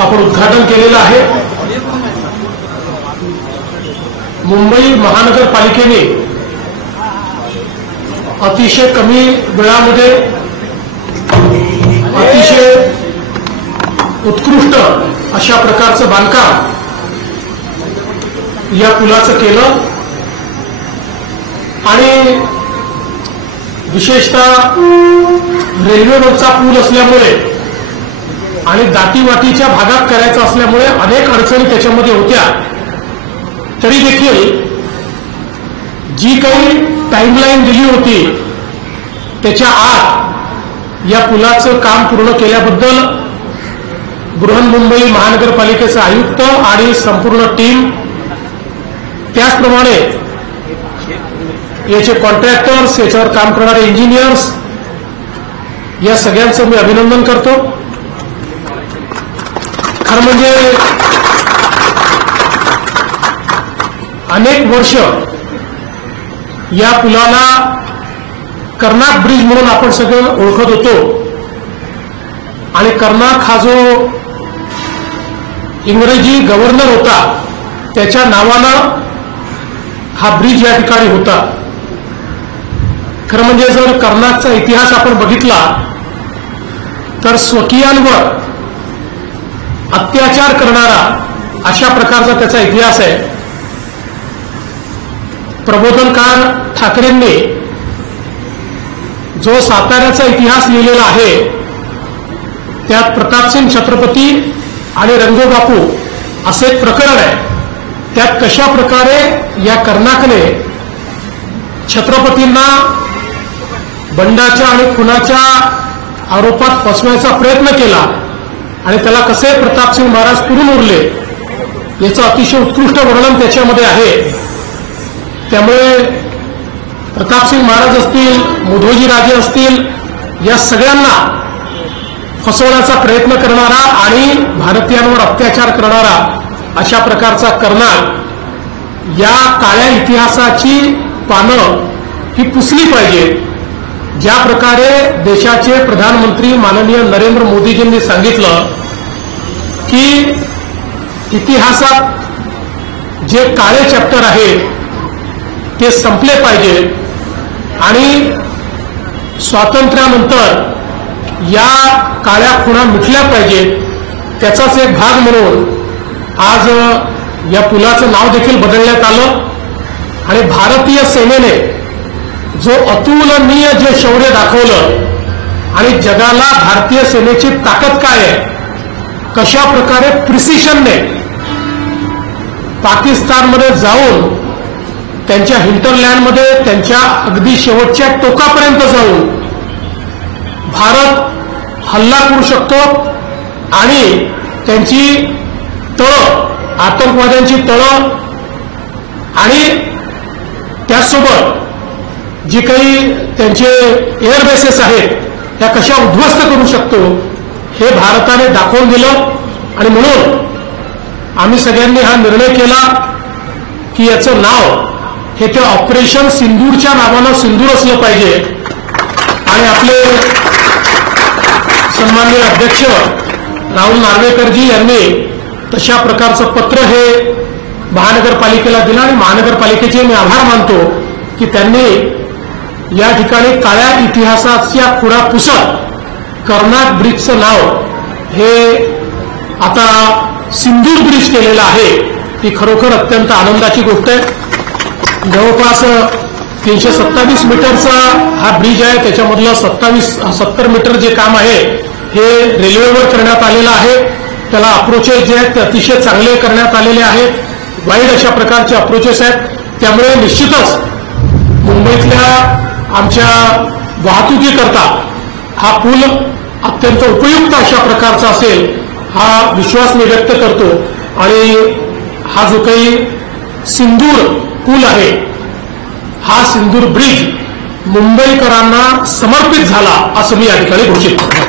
आपण उद्घाटन केलेलं आहे। मुंबई महानगरपालिकेने अतिशय कमी वेळामध्ये अतिशय उत्कृष्ट अशा प्रकारचं बांधकाम या पुलाचं केलं आणि विशेषतः रेल्वेवरचा पूल असल्यामुळे आणि दाटीवाटीच्या भागात करायचा असल्यामुळे अनेक अडचणी त्याच्यामध्ये होत्या। तरी देखील जी काही टाइमलाईन दिली होती त्याच्या आत या पुलाचं काम पूर्ण केल्याबद्दल बृहन्मुंबई महानगरपालिकेचे आयुक्त आणि संपूर्ण टीम, त्याचप्रमाणे याचे कॉन्ट्रॅक्टर्स, याच्यावर काम करणारे इंजिनियर्स, या सगळ्यांचं मी अभिनंदन करतो। खरं म्हणजे अनेक वर्ष या पुलाला कर्नाक ब्रिज म्हणून आपण सगळे ओळखत होतो आणि कर्नाक हा जो इंग्रजी गव्हर्नर होता त्याच्या नावानं हा ब्रिज या ठिकाणी होता। खरं म्हणजे जर कर्नाकचा इतिहास आपण बघितला तर स्वकीयांवर अत्याचार करणारा अशा प्रकारचा त्याचा इतिहास आहे। प्रबोधनकार ठाकरेंनी जो साताऱ्याचा इतिहास लिहिलेला आहे त्यात प्रतापसिंग छत्रपती आणि रंगोबापू असे एक प्रकरण आहे। त्यात कशा प्रकारे या कर्नाकने छत्रपतींना बंडाच्या आणि खुनाच्या आरोपात फसवण्याचा प्रयत्न केला आणि त्याला कसे प्रतापसिंग महाराज पुरून उरले याचं अतिशय उत्कृष्ट वर्णन त्याच्यामध्ये आहे। त्यामुळे प्रतापसिंग महाराज असतील, मुधोजी राजे असतील, या सगळ्यांना फसवण्याचा प्रयत्न करणारा आणि भारतीयांवर अत्याचार करणारा अशा प्रकारचा कर्नाक या काळ्या इतिहासाची पानं ही पुसली पाहिजे। ज्या प्रकारे देशाचे प्रधानमंत्री माननीय नरेंद्र मोदीजींनी सांगितलं की इतिहासात जे काळे चॅप्टर आहेत ते संपले पाहिजे आणि स्वातंत्र्यानंतर या काळ्या खुणा मिटल्या पाहिजेत, त्याचाच एक भाग म्हणून आज या पुलाचं नाव देखील बदलण्यात आलं आणि भारतीय सेनेने जो अतुलनीय जे शौर्य दाखवलं आणि जगाला भारतीय सेनेची ताकद काय आहे, कशा प्रकारे प्रिसिशनने पाकिस्तानमध्ये जाऊन त्यांच्या हिंटरलँडमध्ये त्यांच्या अगदी शेवटच्या टोकापर्यंत जाऊन भारत हल्ला करू शकतो आणि त्यांची तळं, आतंकवाद्यांची तळं आणि त्याचसोबत जी काही त्यांचे एअर बेसेस आहेत त्या कशा उद्ध्वस्त करू शकतो हे भारताने दाखवून दिलं। आणि म्हणून आम्ही सगळ्यांनी हा निर्णय केला की याचं नाव हे ते ऑपरेशन सिंदूरच्या नावानं सिंदूर असलं पाहिजे आणि आपले सन्माननीय अध्यक्ष राहुल नार्वेकरजी यांनी तशा प्रकारचं पत्र हे महानगरपालिकेला दिलं आणि महानगरपालिकेचे मी आभार मानतो की त्यांनी या ठिकाणी काळ्या इतिहासाच्या खुणा पुसत कर्नाक ब्रिजचं नाव हे आता सिंदूर ब्रिज केलेलं आहे। ही खरोखर अत्यंत आनंदाची गोष्ट आहे। जवळपास 327 मीटरचा हा ब्रिज आहे, त्याच्यामधलं 70 मीटर जे काम आहे हे रेल्वेवर करण्यात आलेलं आहे। त्याला अप्रोचेस जे आहेत ते अतिशय चांगले करण्यात आलेले आहेत, वाईड अशा प्रकारचे अप्रोचेस आहेत। त्यामुळे निश्चितच मुंबईतल्या आमच्या वाहतुकीकरता हा पूल अत्यंत उपयुक्त अशा प्रकारचा असेल हा विश्वास मी व्यक्त करतो आणि हा जो काही सिंदूर पूल आहे हा सिंदूर ब्रिज मुंबईकरांना समर्पित झाला असं मी या ठिकाणी घोषित करतो।